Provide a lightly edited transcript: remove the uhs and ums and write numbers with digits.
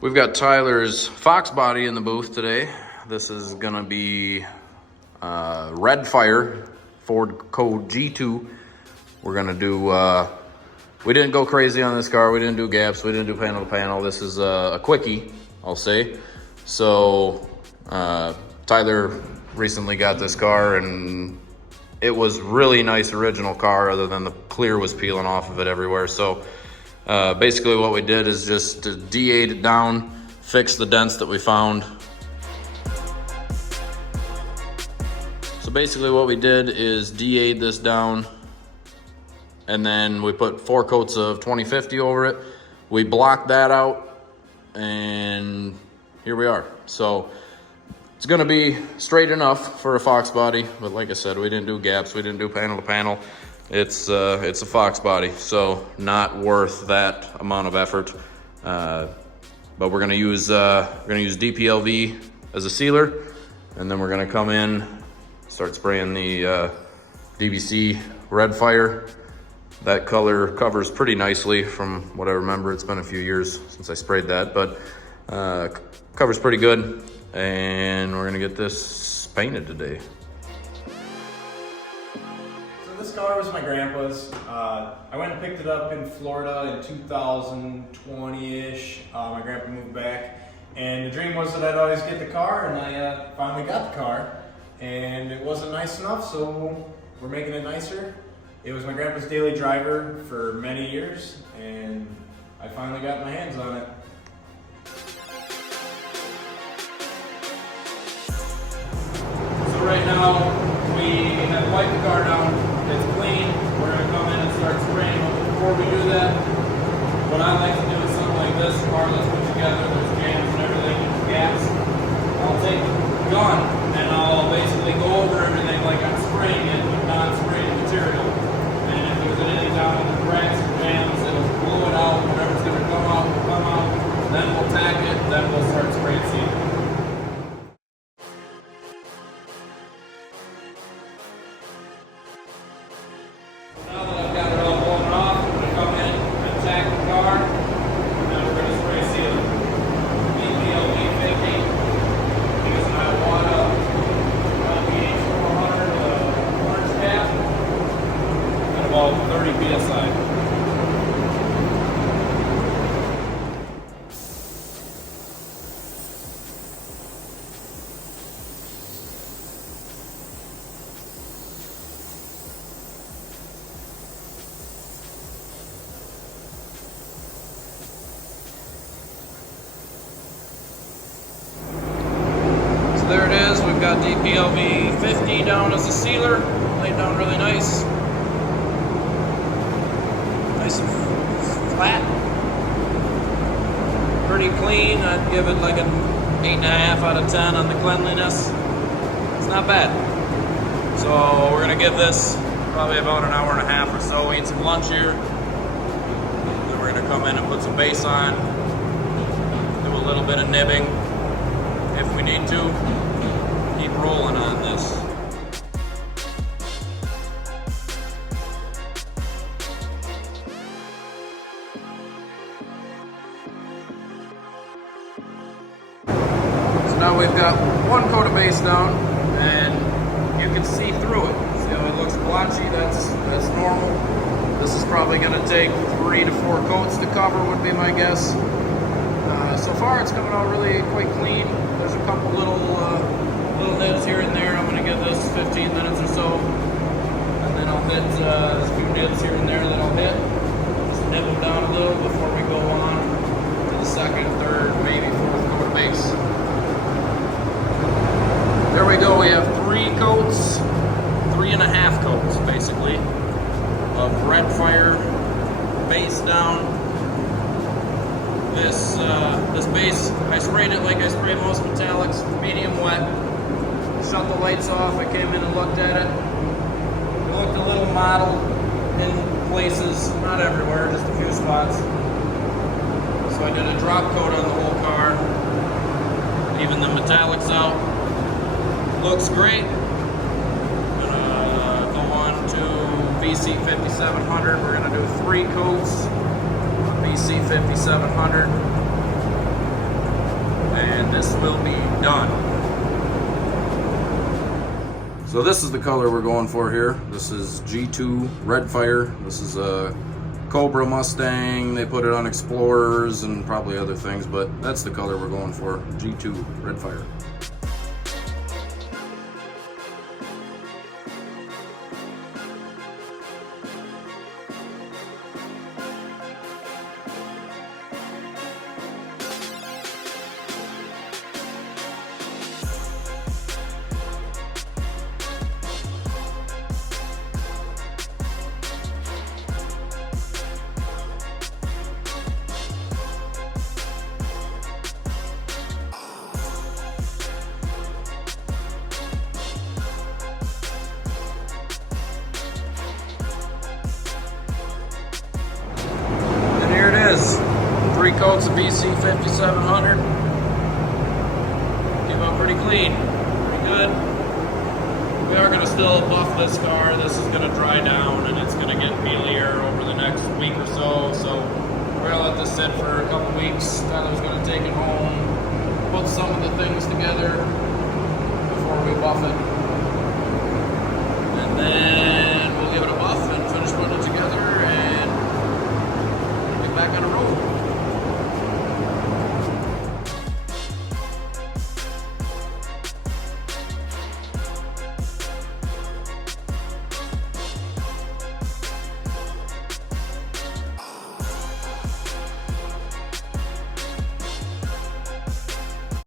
We've got Tyler's Foxbody in the booth today. This is gonna be Redfire, Ford code G2. We're gonna do, we didn't go crazy on this car. We didn't do gaps, we didn't do panel to panel. This is a quickie, I'll say. So Tyler recently got this car and it was really nice original car, other than the clear was peeling off of it everywhere. So basically what we did is just D8 it down, fix the dents that we found. So basically what we did is D8 this down, and then we put 4 coats of 2050 over it. We blocked that out, and here we are. So it's gonna be straight enough for a Foxbody, but like I said, we didn't do gaps, we didn't do panel to panel. It's a Foxbody, so not worth that amount of effort. But we're gonna use DPLV as a sealer, and then we're gonna come in, start spraying the DBC Redfire. That color covers pretty nicely from what I remember. It's been a few years since I sprayed that, but covers pretty good. And we're gonna get this painted today. So this car was my grandpa's. I went and picked it up in Florida in 2020-ish. My grandpa moved back, and the dream was that I'd always get the car, and I finally got the car. And it wasn't nice enough, so we're making it nicer. It was my grandpa's daily driver for many years, and I finally got my hands on it. So right now, we have wiped the car down. It's clean. We're gonna come in and start spraying. But before we do that, what I like to do is something like this. Car that's put together, there's jams and everything, and gaps. I'll take the gun and I'll basically go over everything like I'm spraying it with non-sprayed material. And if there's anything down in the cracks or jams, it'll blow it out. Whatever's gonna come out will come out. Then we'll tack it. Then we'll start spraying sealing. Now that I've got it all blown off, I'm going to come in and tack the car, and then we're going to spray seal it. DPLV 50, using Iwata BH400 orange cap, at about 30 psi. There it is. We've got DPLV 50 down as a sealer, laid down really nice. Nice and flat. Pretty clean. I'd give it like an 8.5 out of 10 on the cleanliness. It's not bad. So we're gonna give this probably about an hour and a half or so, eat some lunch here. Then we're gonna come in and put some base on, do a little bit of nibbing if we need to. Keep rolling on this. So now we've got one coat of base down, and you can see through it. See how it looks blotchy? That's normal. This is probably going to take 3 to 4 coats to cover, would be my guess. So far it's coming out really quite clean. There's a couple little nibs here and there. I'm going to give this 15 minutes or so, and then I'll hit a few nibs here and there that I'll hit. Just nib them down a little before we go on to the second, third, maybe fourth coat of base. There we go. We have 3 coats, 3.5 coats basically, of Redfire base down. This base, I sprayed it like I spray most metallics, medium wet. Shut the lights off. I came in and looked at it. It looked a little mottled in places, not everywhere, just a few spots. So I did a drop coat on the whole car, even the metallics out. Looks great. I'm gonna go on to BC 5700. We're gonna do 3 coats. BC 5700. and this will be done. So this is the color we're going for here. This is G2 Redfire. This is a Cobra Mustang. They put it on Explorers and probably other things, but that's the color we're going for, G2 Redfire. Here it is, 3 coats of BC 5700. Came out pretty clean, pretty good. We are going to still buff this car. This is going to dry down and it's going to get mealier over the next week or so. So we're going to let this sit for a couple weeks. Tyler's going to take it home, put some of the things together before we buff it.